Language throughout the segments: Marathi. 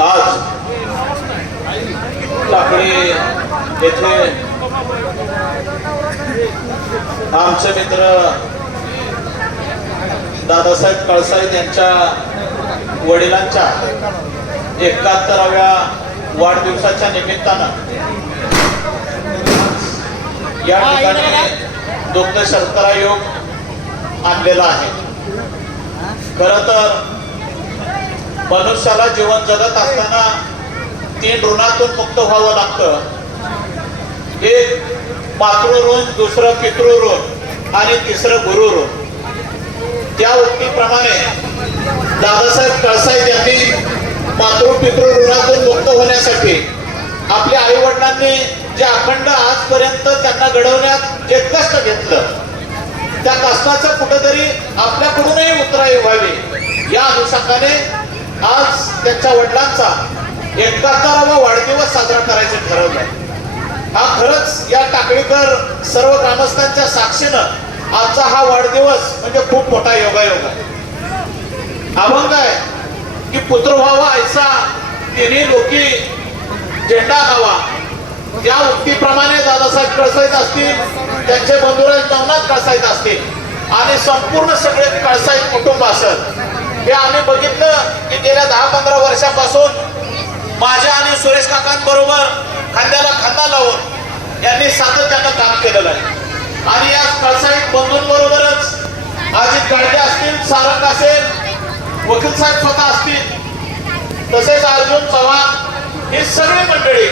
आज टाकळी येथे आमचे मित्र दादासाहेब कळसाईत यांच्या वडिलांच्या एकाहत्तराव्या वाढदिवसाच्या निमित्तानं या ठिकाणी दुग्ध शर्करा योग आणलेला आहे. खर तर मनुष्याला जीवन जगत असताना तीन ऋणातून मुक्त व्हावं लागतं. एक मातृऋण दुसरं पितृऋण आणि तिसरं गुरुऋण. त्या उक्तीप्रमाणे दादासाहेब कळसाहेब यांनी मातृ पितृ ऋणातून मुक्त होण्यासाठी आपल्या आई वडिलांनी जे अखंड आजपर्यंत त्यांना घडवण्यात जे कष्ट घेतलं त्या कष्टाचं कुठंतरी आपल्याकडूनही उतराई व्हावी. या अनुषंगाने आज त्यांच्या वडिलांचा एकाहत्तरावा वाढदिवस साजरा करायचं ठरवलं. हा खरंच या टाकळीकर सर्व ग्रामस्थांच्या साक्षीनं आजचा हा वाढदिवस म्हणजे खूप मोठा योगायोग आहे. अभंग आहे की पुत्र व्हावा ऐसा तिन्ही लोकी झेंडा गावा. या उक्तीप्रमाणे दादासाहेब कळसाईत असतील त्यांचे बंधुराज नवनाथ कळसाईत असतील आणि संपूर्ण सगळे कळसाईत कुटुंब असत हे आम्ही बघितलं की गेल्या दहा पंधरा वर्षापासून माझ्या आणि सुरेश काकांबरोबर खांद्याला खांदा लावून यांनी सातत्यानं काम केलेलं आहे. आणि या कळसाईत बंधूंबरोबरच अजित गाडगे असतील सारंग असेल वकील साहेब स्वतः असतील तसेच अर्जुन चव्हाण ही सगळी मंडळी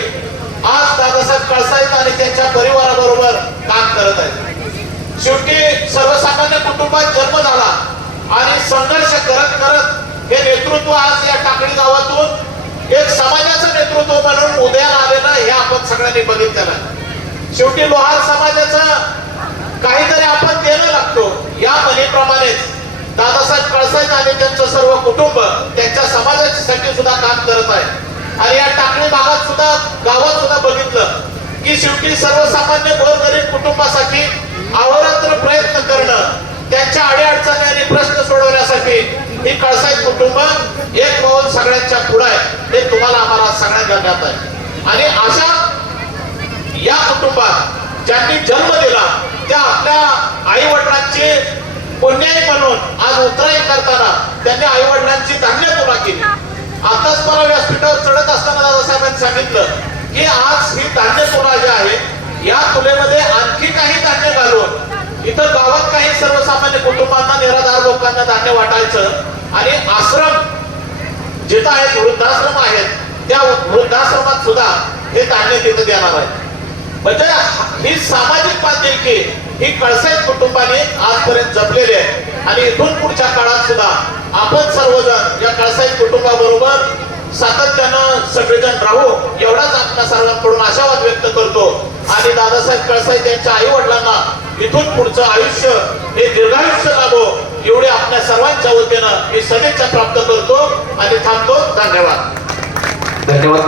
आज दादासाहेब कळसाईत आणि त्यांच्या परिवाराबरोबर काम करत आहेत. शेवटी सर्वसामान्य कुटुंबात जन्म झाला. आणि संघर्ष करत करत हे नेतृत्व आज या टाकळी गावातून एक समाजाचं नेतृत्व म्हणून उदयाला आलेलं हे आपण सगळ्यांनी बघितलेलं शेवटी लोहार समाजाचं काहीतरी आपण देणं लागतो. या म्हणीप्रमाणेच दादासाहेब कळसाईत आणि त्यांचं सर्व कुटुंब त्यांच्या समाजासाठी सुद्धा काम करत आहे. आणि या टाकळी भागात सुद्धा गावात सुद्धा बघितलं की शेवटी सर्वसामान्य गोरगरीब कुटुंबासाठी अहोरात्र प्रयत्न करणं त्यांच्या अडीअडचणी आणि प्रश्न सोडवण्यासाठी ही कळसाई कुटुंब एक पाऊल सगळ्यांच्या पुढे आहे. हे तुम्हाला आम्हाला सगळ्यांना ज्ञात आहे. आणि अशा या कुटुंबात ज्यांनी जन्म दिला त्या आपल्या आई वडिलांची पुण्याई म्हणून आज उतराई करताना त्यांनी आई वडिलांची धान्य तुला केली. आताच मला व्यासपीठावर चढत असताना दादासाहेबांनी सांगितलं की आज ही धान्य तुला जे आहे या तुलेमध्ये आणखी काही धान्य घालून इथं गावात काही सर्वसामान्य कुटुंबांना निराधार लोकांना धान्य वाटायचं आणि आश्रम आहेत वृद्धाश्रम आहेत. त्या वृद्धाश्रमात सुद्धा हे धान्य तिथं देणार आहे म्हणजे ही सामाजिक बांधिलकी ही कळसाईत कुटुंबाने आजपर्यंत जपलेली आहे. आणि इथून पुढच्या काळात सुद्धा आपण सर्वजण या कळसाईत कुटुंबाबरोबर सातत्यानं सगळेजण राहू एवढाच आपल्या सर्वांकडून आशावाद व्यक्त करतो. आणि दादासाहेब कळसाई त्यांच्या आई वडिलांना इथून पुढचं आयुष्य हे दीर्घायुष्य लाभो एवढे आपल्या सर्वांच्या वतीनं मी सदिच्छा प्राप्त करतो. आणि थांबतो धन्यवाद धन्यवाद.